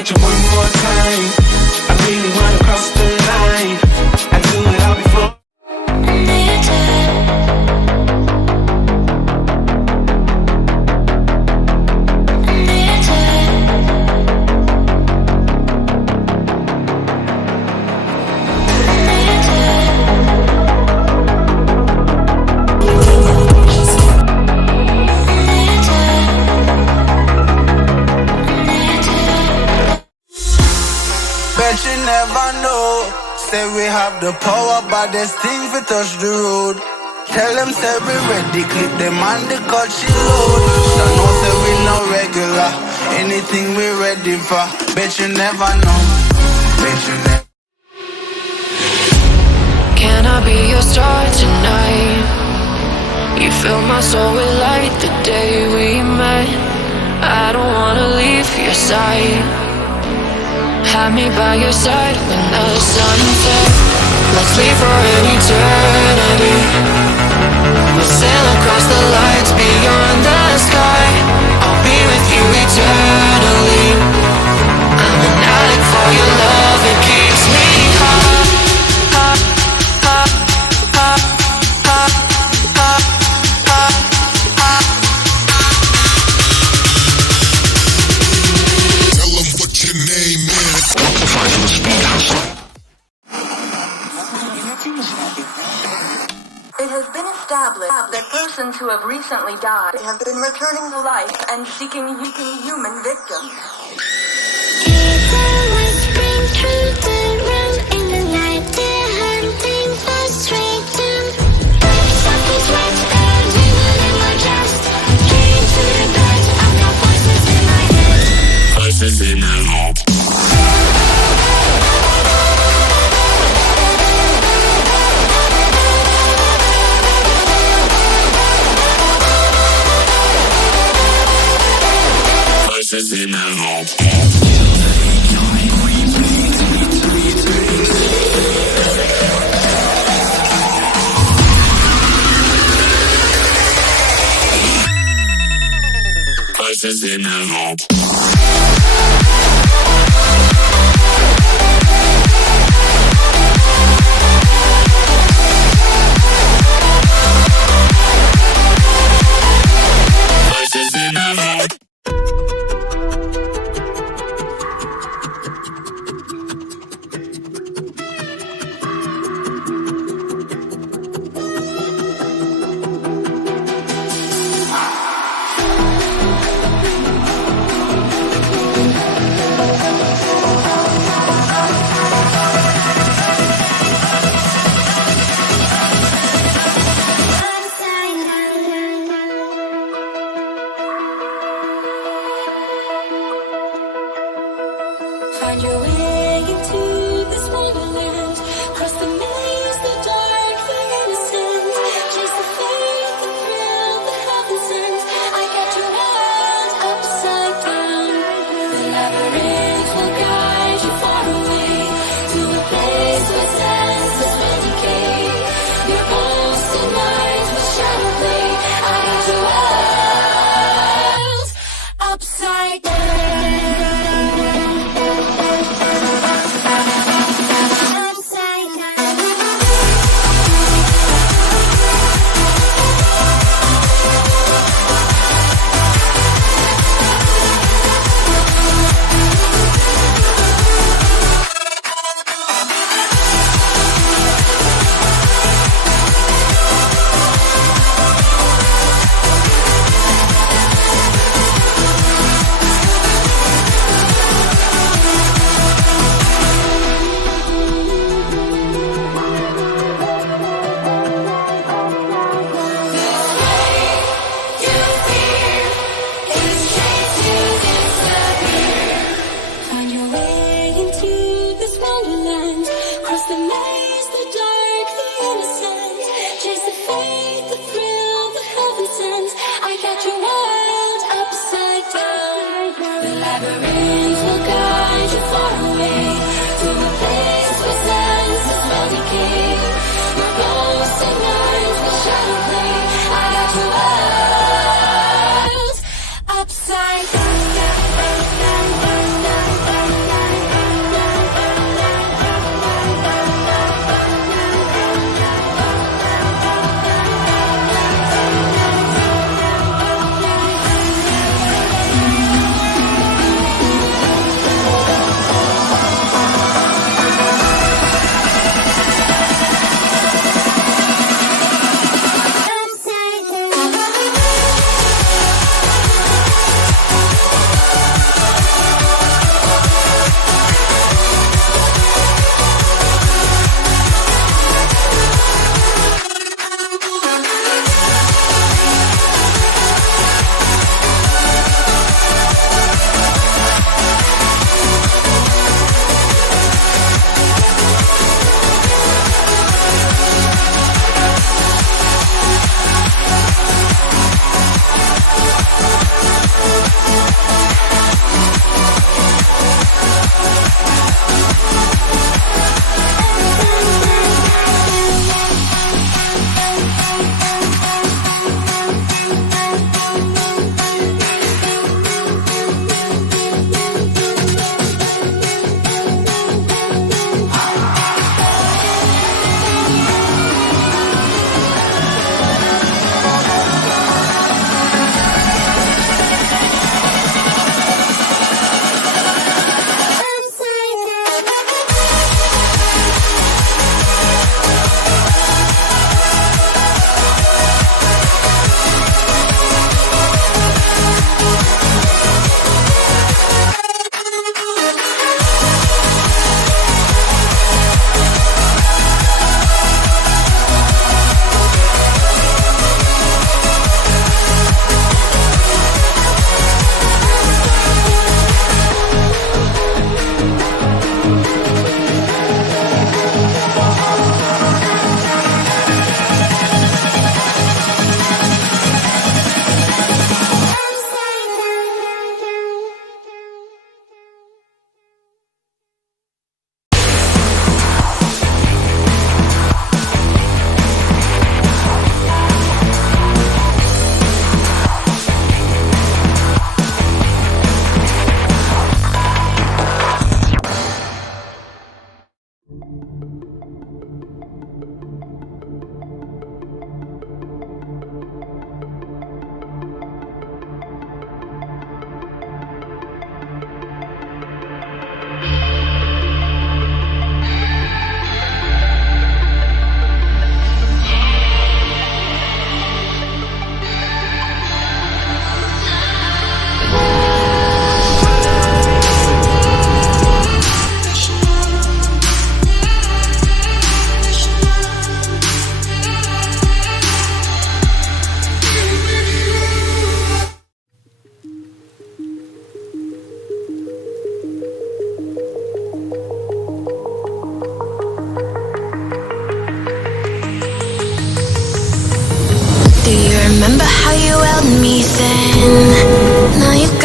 hit you one more time. I really wanna cross the line. I do it all before. Bet you never know. Say we have the power, but there's things we touch the road. Tell them say we ready, clip them on the cut she load. So no say we no regular, anything we ready for. Bet you never know. Bet you never. Can I be your star tonight? You fill my soul with light the day we met. I don't wanna leave your side. Have me by your side when the sun sets. Let's leave for an eternity. We'll sail across the lights beyond the sky. I'll be with you eternally. I'm an addict for your love, it keeps me high. Tell them what your name is. It has been established that persons who have recently died have been returning to life and seeking human victims. Voices in my head. Voices in my head. Voices in my head. Voices in my head. Find your way into this wonderland. Cross the maze, the dark, the innocent. Chase the faith, the thrill, the heaven sent. I got your world upside down. The labyrinth will guide you far away to a place where senses will decay. Your bones and minds will shadow play. I got your world upside down.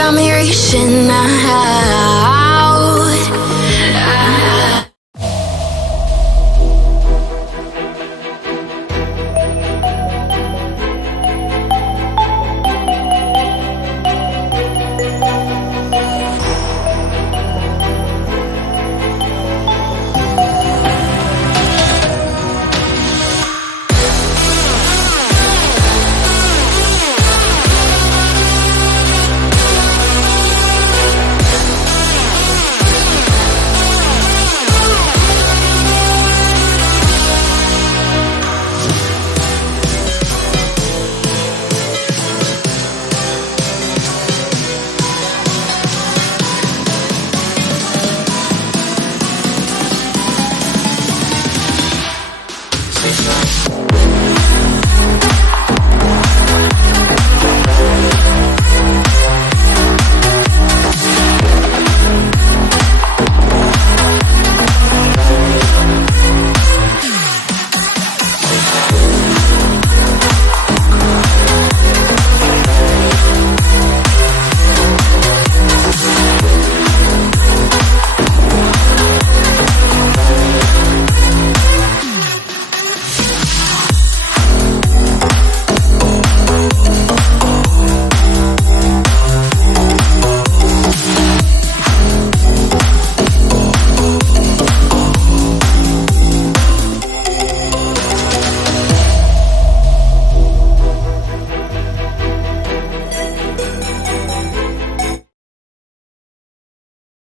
got me reaching